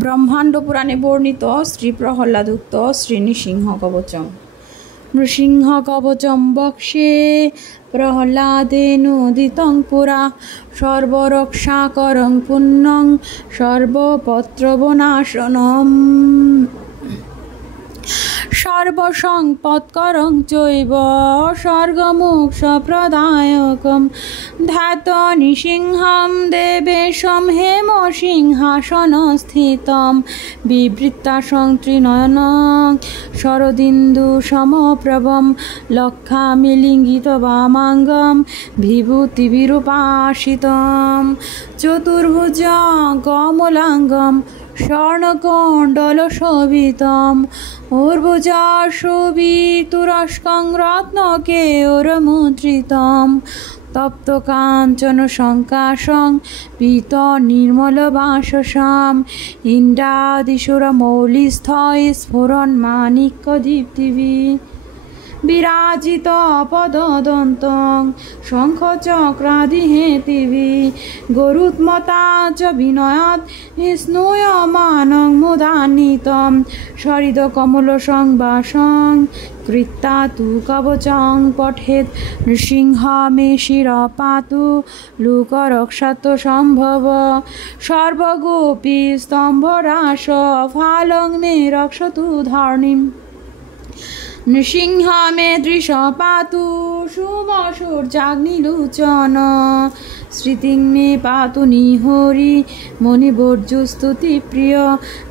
ব্রহ্মাণ্ড পুরাণে বর্ণিত শ্রী প্রহ্লাদুক্ত শ্রী নৃসিংহ কবচম। নৃসিংহ কবচম বক্ষে প্রহ্লাদেনোদিতং পুরা সর্বরক্ষাকরং পুণ্যং সর্বপত্রবনাশনম সর্বসম্পৎকরং চৈব স্বর্গমোক্ষপ্রদায়কম ধ্যাত নৃসিংহং দেবেশম হেম সিংহাসনস্থিতম বিবৃত্তাসং ত্রিনয়নং শরদিন্দু সমপ্রভম লক্ষামি লিঙ্গিত বামাঙ্গম বিভূতিবিরূপাসিতম চতুর্ভুজ কমলাঙ্গম স্বর্ণকুণ্ডলশোভিতম ঊর্ধ্বজাশোভিতুরস্কং রত্নকেয়ুরমুদ্রিতম তপ্ত কাঞ্চন সংকাশং পীত নির্মলবাসসাম ইন্দ্রাদিসুরমৌলিস্থৈ স্ফুরন্মাণিক্যদীপ্তিভি বিরাজিত পদদন্তং শঙ্খচক্রাদিহেতিভি গরুত্মতা চ বিনয়াৎ স্নুয়মানং মুদান্বিতম সরিদকমলসংবাসং কৃত্তা তু কবচং পঠেৎ নৃসিংহ মে শিরা পাতু লোকরক্ষাৎ সম্ভব সর্বগোপী স্তম্ভরাস ফালং মে রক্ষতু ধর্ণিম নৃসিংহ মে দৃশ পাতু শুভসূর্যাগ্নিলোচন স্মৃতিং মে পাতু নিহরি মণিবর্জুস্তুতি প্রিয়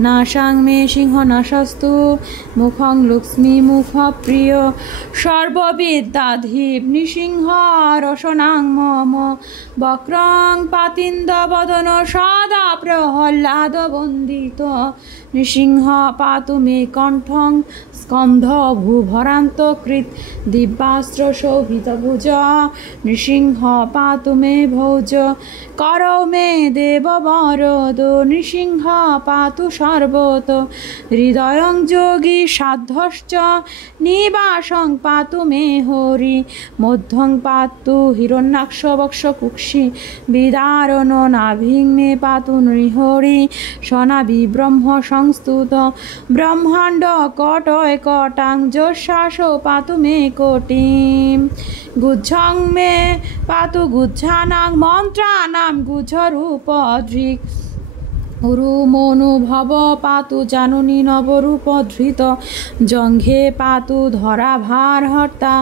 নাসাং মে সিংহ নাশস্তু মুখং লক্ষ্মী মুখ প্রিয় সর্ববিদ্যাধীপ নৃসিংহ রসনাং মম বক্রং পাতিন্দ বদন সদা প্রহ্লাদ বন্দিত নৃসিংহ পাতু মে কণ্ঠং স্কন্ধ ভূভরান্তকৃত দিব্যাস্ত্র শোভিত ভুজ নৃসিংহ পাতু মে ভৌজ করৌ মে দেব বরদ নৃসিংহ পাতু সর্বত হৃদয়ং যোগী সাধ্যশ্চ নিবাসং পাতু মে হরি মধ্যং পাতু হিরণ্যাক্ষ বক্ষ কুক্ষি বিদারণ নাভিং মে পাতু নৃহরি সনাবি ব্রহ্ম সংস্তুত ব্রহ্মাণ্ড কটয় কটাং যশাস পাতু মে কোটিম গুচ্ছং মে পাতু গুচ্ছানাং মন্ত্রানাং গুচ্ছরূপধৃক উরুমনুভব পাতু জানুনি নবরূপধৃত জঙ্ঘে পাতু ধরাভার হর্তা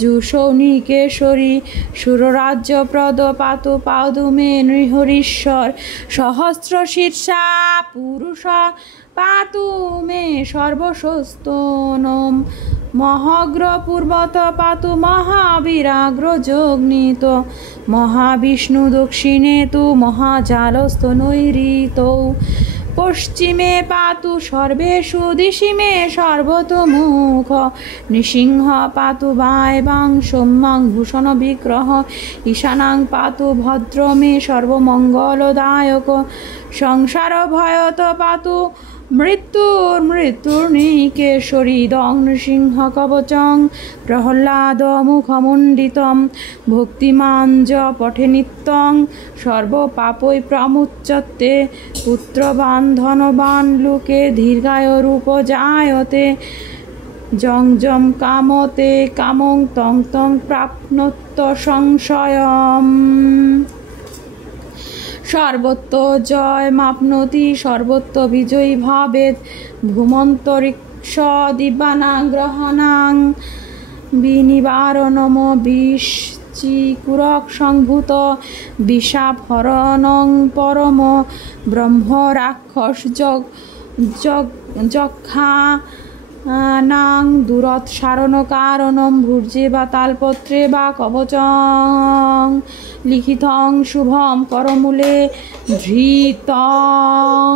যুষৌনিকেশ্বরী সুররাজ্যপ্রদ পাতু পাদু মে নৃহরীশ্বর সহস্র শীর্ষা পুরুষ পাতু মে সর্বশস্তনম মহাগ্র পূর্বত পাতু মহাবীরাগ্র যোগনীত মহাবিষ্ণু দক্ষিণে তু মহাজালস্থ নৈঋতৌ পশ্চিমে পাতু সর্বেষু দিশি মে সর্বতোমুখ নৃসিংহ পাতু বায়বাং সোম্যাং ভূষণ বিগ্রহ ঈশানাং পাতু ভদ্র মে সর্বমঙ্গলদায়ক সংসার ভয়ত পাতু মৃত্যুর্নিকেশ্বরীদং নৃসিংহ কবচং প্রহ্লাদ মুখমণ্ডিতম ভক্তিমান য পঠে নিত্যং সর্বপাপৈ প্রমুচ্যতে পুত্রবান ধনবান লোকে দীর্ঘায়ুরূপ জায়তে যং যং কামতে কামং তং তং প্রাপ্নোত সংশয়ম সর্বত্র জয় মাপ্নতি সর্বত্র বিজয়ী ভাবেদ ভূমন্তরিক্ষ দিব্যানাং গ্রহণাং বিনিবারণম বিশ্চিকুরক সংভূত বিষাভরণং পরম ব্রহ্ম রাক্ষস যক্ষা নাং দূরৎসারণ কারণম ভূর্জে বা তালপত্রে বা কবচং লিখিতং শুভম করমূলে ধৃতং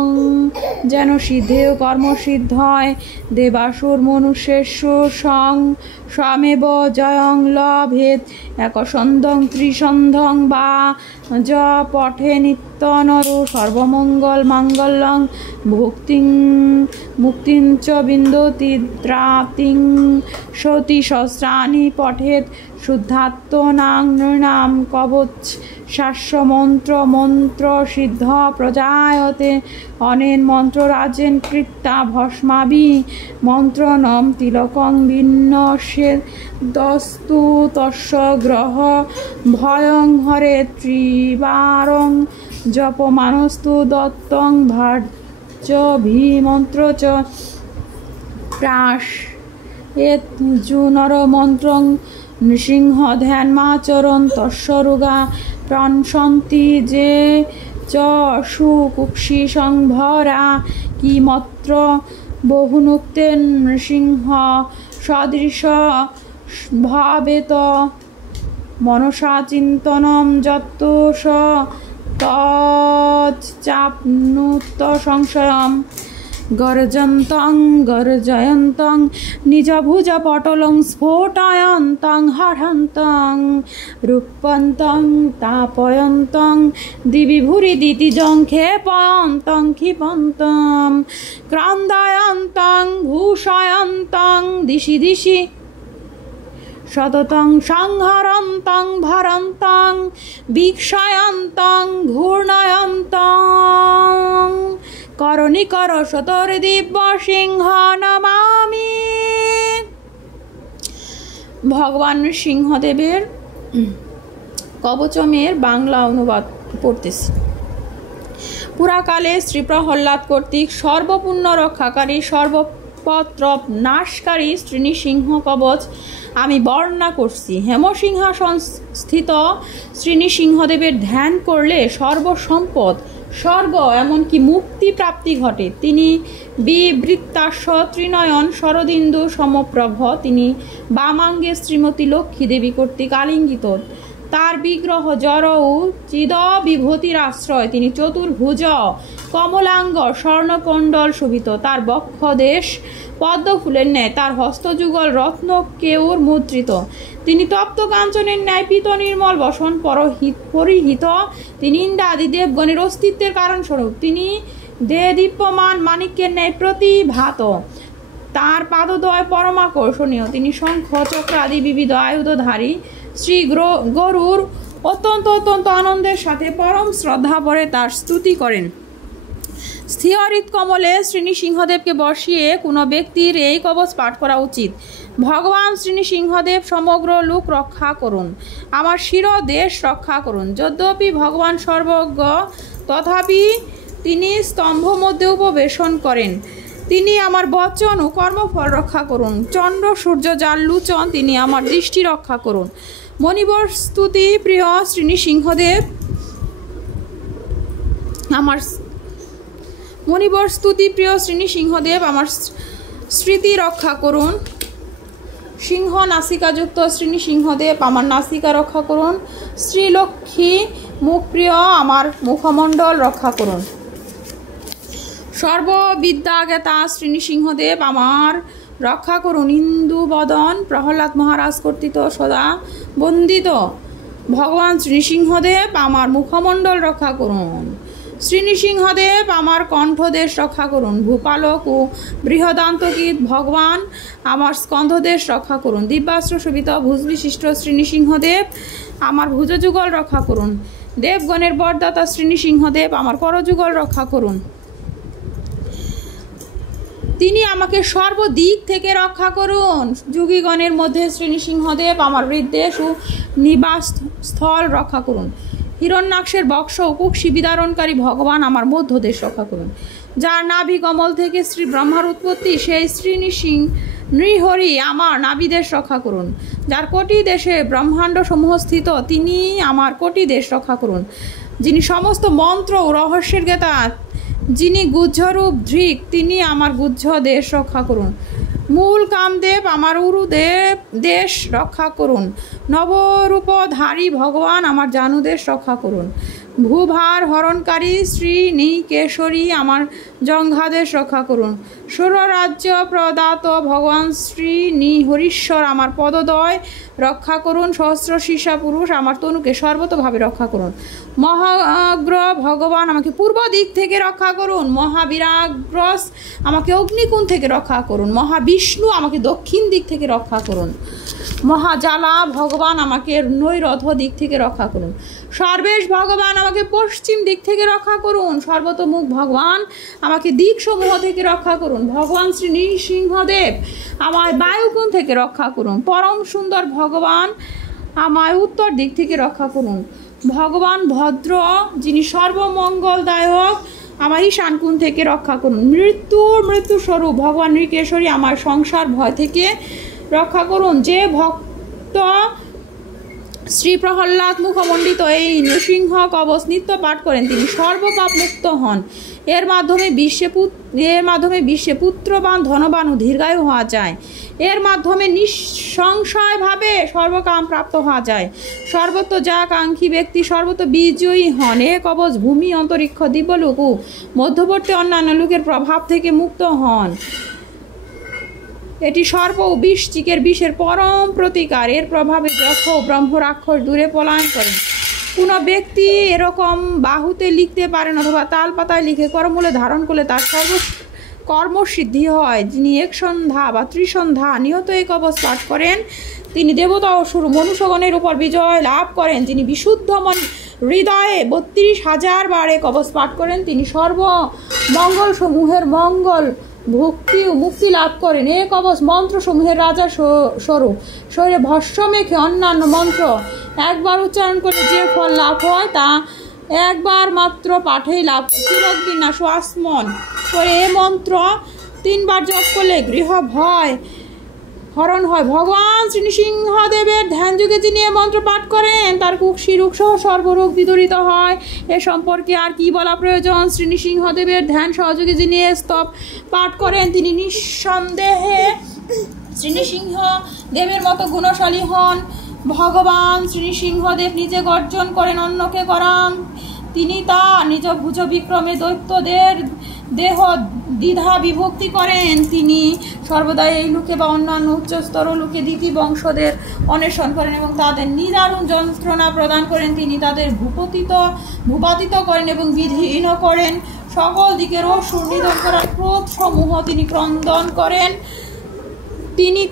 যেন সিদ্ধেয় কর্মসিদ্ধ হয় দেবাসুর মনুষ্যেশ্বর সং স্বমেব জয়ং লভেত একসন্ধং ত্রিসন্ধং বা য পঠে নিত্য নরো সর্বমঙ্গল মাঙ্গল্যং মুক্তিং চ বিন্দতি ত্রাপ্তিং সতি সহস্রাণি পঠেত শুদ্ধাত্মনাং নৃণাম কবচ শাস্য মন্ত্র সিদ্ধ প্রজায়তে অনেন মন্ত্র রাজেন কৃত্তা ভস্মাবি মন্ত্রণম তিলকং বিন্যসে দস্তু তস্য গ্রহ ভয়ং হরে ত্রিবারং জপমানস্তু দত্তং ভার্য ভীমন্ত্র চ প্রাস এজুনর মন্ত্রং নৃসিংহ ধ্যানমাচরণ তস্য রোগা প্রাণসন্তি যে চ সুকুক্ষি সংভরা কিমত্র বহুনুক্তেন নৃসিংহ সদৃশ ভাবেত মনসা চিন্তনম যত্তোষ তচ্চাপ্নুত সংশয়ম গর্জয়ন্তং নিজভুজ পটলং স্ফোটয়ন্তং হরন্তং রূপন্তং তাপয়ন্তং দিবি ভুরি দিতিজং ক্ষেপয়ন্তং ক্ষিপন্তং ক্রান্দয়ন্তং ভূষয়ন্তং দিশি দিশি সততং সংহরন্তং ভরন্তং বিক্ষয়ন্তং ঘূর্ণয়ন্তং করণিকর সতর দিব্য সিংহ নমামি। ভগবান সিংহদেবের কবচমের বাংলা অনুবাদ পড়তেছি। পুরাকালে শ্রী প্রহ্লাদ কর্তৃক সর্বপুণ্য রক্ষাকারী সর্বপত্র নাশকারী শ্রীনৃসিংহ কবচ আমি বর্ণনা করছি। হেমসিংহাসন স্থিত শ্রীনৃসিংহদেবের ধ্যান করলে সর্বসম্পদ স্বর্গ এমনকি মুক্তি প্রাপ্তি ঘটে। তিনি বিবৃত্তাস্য ত্রিনয়ন শরদিন্দু সমপ্রভ। তিনি বামাঙ্গে শ্রীমতী লক্ষ্মী দেবী কর্তৃক আলিঙ্গিত। তার বিগ্রহ জড় চিদ বিভূতির আশ্রয়। তিনি চতুর্ভুজ কমলাঙ্গ স্বর্ণকুণ্ডল শোভিত। তার বক্ষদেশ পদ্মফুলের ন্যায়, তার হস্তযুগল রত্ন কেউর মুদ্রিত। তিনি তপ্ত কাঞ্চনের ন্যায় পীত নির্মল বসন পরিহিত। তিনি ইন্দ্রাদি দেবগণের অস্তিত্বের কারণস্বরূপ। তিনি দীপ্যমান মাণিক্যের ন্যায় প্রতিভাত। তার পাদদ্বয় পরমাকর্ষণীয়। তিনি শঙ্খ চক্র আদি বিবিধ আয়ুধধারী। শ্রী গরুর অত্যন্ত আনন্দের সাথে পরম শ্রদ্ধা ভরে তার স্তুতি করেন। স্থিরহৃৎ কমলে শ্রীনৃসিংহদেবকে বসিয়ে কোনো ব্যক্তির এই কবচ পাঠ করা উচিত। ভগবান শ্রীনৃসিংহদেব সমগ্র লোক রক্ষা করুন, আমার শিরদেশ রক্ষা করুন। যদ্যপি ভগবান সর্বজ্ঞ, তথাপি তিনি স্তম্ভ মধ্যে উপবেশন করেন। তিনি আমার বচন ও কর্মফল রক্ষা করুন। চন্দ্র সূর্য যার লুচন, তিনি আমার দৃষ্টি রক্ষা করুন। মণিবর স্তুতি প্রিয় শ্রীনৃসিংহদেব আমার স্মৃতি রক্ষা করুন। সিংহ নাসিকাযুক্ত শ্রীনৃসিংহদেব আমার নাসিকা রক্ষা করুন। শ্রীলক্ষ্মী মুখপ্রিয় আমার মুখমণ্ডল রক্ষা করুন। সর্ববিদ্যাজ্ঞাতা শ্রীনৃসিংহদেব আমার রক্ষা করুন। ইন্দু বদন প্রহ্লাদ মহারাজ কর্তৃক সদা বন্দিত ভগবান শ্রীনৃসিংহদেব আমার মুখমণ্ডল রক্ষা করুন। শ্রীনৃসিংহদেব আমার কণ্ঠদেশ রক্ষা করুন। ভূপালক ও বৃহদান্তকীত ভগবান আমার স্কন্ধদেশ রক্ষা করুন। দিব্যাস্ত্র শোভিত ভুজবিশিষ্ট শ্রীনৃসিংহদেব আমার ভুজযুগল রক্ষা করুন। দেবগণের বরদাতা শ্রীনৃসিংহদেব আমার করযুগল রক্ষা করুন। তিনি আমাকে সর্বদিক থেকে রক্ষা করুন। যুগীগণের মধ্যে শ্রীনৃসিংহদেব আমার হৃদদেশ ও নিবাস স্থল রক্ষা করুন। হিরণ্যাক্ষের বক্ষ ও কুক্ষি বিদারণকারী ভগবান আমার মধ্যদেশ রক্ষা করুন। যার নাভি কমল থেকে শ্রী ব্রহ্মার উৎপত্তি, সেই নৃহরি আমার নাভিদেশ রক্ষা করুন। যার কোটি দেশে ব্রহ্মাণ্ড সমূহ স্থিত, তিনি আমার কোটি দেশ রক্ষা করুন। যিনি সমস্ত মন্ত্র ও রহস্যের জ্ঞাতা, যিনি গুহ্যরূপ ধৃক, তিনি আমার গুহ্য দেশ রক্ষা করুন। মূল কামদেব আমার উরুদেব দেশ রক্ষা করুন। নবরূপধারী ভগবান আমার জানুদেশ রক্ষা করুন। ভূভার হরণকারী শ্রী নিকেশরী আমার জঙ্ঘাদেশ রক্ষা করুন। স্বরাজ্য প্রদাত ভগবান শ্রী হরিশ্বর আমার পদদয় রক্ষা করুন। সহস্র শীর্ষা পুরুষ আমার তনুকে সর্বতভাবে রক্ষা করুন। মহাগ্র ভগবান আমাকে পূর্ব দিক থেকে রক্ষা করুন। মহাবীরাগ্রস আমাকে অগ্নিকুণ্ড থেকে রক্ষা করুন। মহাবিষ্ণু আমাকে দক্ষিণ দিক থেকে রক্ষা করুন। মহাজালা ভগবান আমাকে নৈরথ দিক থেকে রক্ষা করুন। সর্বেশ ভগবান আমাকে পশ্চিম দিক থেকে রক্ষা করুন। সর্বতোমুখ ভগবান আমাকে দিকসমূহ থেকে রক্ষা করুন। ভগবান শ্রী নৃসিংহদেব আমায় বায়ুকুণ্ড থেকে রক্ষা করুন। পরম সুন্দর ভগবান আমায় উত্তর দিক থেকে রক্ষা করুন। ভগবান ভদ্র যিনি সর্বমঙ্গলদায়ক আমার ঈশানকুণ্ড থেকে রক্ষা করুন। মৃত্যু স্বরূপ ভগবান নৃকেশরী আমার সংসার ভয় থেকে রক্ষা করুন। যে ভক্ত শ্রী প্রহ্লাদ মুখমণ্ডিত এই নৃসিংহ কবচ নিত্য পাঠ করেন তিনি সর্বপাপ মুক্ত হন। এর মাধ্যমে বিশ্বে পুত্রবান ধনবান ও দীর্ঘায়ু হওয়া যায়। এর মাধ্যমে নিঃসংশয়ভাবে সর্বকাম প্রাপ্ত হওয়া যায়। সর্বত্র যাকাঙ্ক্ষী ব্যক্তি সর্বত্র বিজয়ী হন। এ কবচ ভূমি অন্তরিক্ষ দিব্যলোক ও মধ্যবর্তী অন্যান্য লোকের প্রভাব থেকে মুক্ত হন। এটি সর্প ও বৃশ্চিকের বিষের পরম প্রতিকার। এর প্রভাবে যক্ষ ও ব্রহ্ম রাক্ষস দূরে পলায়ন করেন। কোনো ব্যক্তি এরকম বাহুতে লিখতে পারেন অথবা তাল পাতায় লিখে করমূলে ধারণ করলে তার কর্মসিদ্ধি হয়। যিনি এক সন্ধ্যা বা ত্রিসন্ধ্যা নিয়ত এই কবচ পাঠ করেন তিনি দেবতা ও মনুষ্যগণের উপর বিজয় লাভ করেন। যিনি বিশুদ্ধ হৃদয়ে 32,000 বার এই কবচ পাঠ করেন তিনি সর্বমঙ্গল সমূহের মঙ্গল ভক্তি ও মুক্তি লাভ করেন। এ কবচ মন্ত্রসমূহের রাজা স্বরূপ। শরীরে ভস্ম মেখে অন্যান্য মন্ত্র একবার উচ্চারণ করে যে ফল লাভ হয় তা একবার মাত্র পাঠেই লাভ হয়। তিলকবিন্যাস ও আসমন করে এ মন্ত্র 3 বার জপ করলে গৃহ ভয় হরণ হয়। ভগবান শ্রী নৃসিংহদেবের ধ্যান যুগে যিনি এ মন্ত্র পাঠ করেন তার কুক্ষি রোগ সহ সর্বরোগ বিদরিত হয়। এ সম্পর্কে আর কি বলা প্রয়োজন। শ্রী নৃসিংহদেবের ধ্যান সহযোগে যিনি এ স্তব পাঠ করেন তিনি নিঃসন্দেহে শ্রী নৃসিংহদেবের মতো গুণশালী হন। ভগবান শ্রী নৃসিংহদেব নিজে গর্জন করেন অন্যকে করান। তিনি তা নিজ ভুজ বিক্রমে দৈত্যদের দেহ দ্বিধা বিভক্তি করেন। তিনি সর্বদা এই লোকে বা অন্যান্য উচ্চস্তর লোকে দিতি বংশদের অন্বেষণ করেন এবং তাদের নিদারুণ যন্ত্রণা প্রদান করেন। তিনি তাদের ভূপাতিত করেন এবং বিধীন করেন। সকল দিকের অসুর নিধন করার ক্রোধ সমূহ তিনি ক্রন্দন করেন। তিনি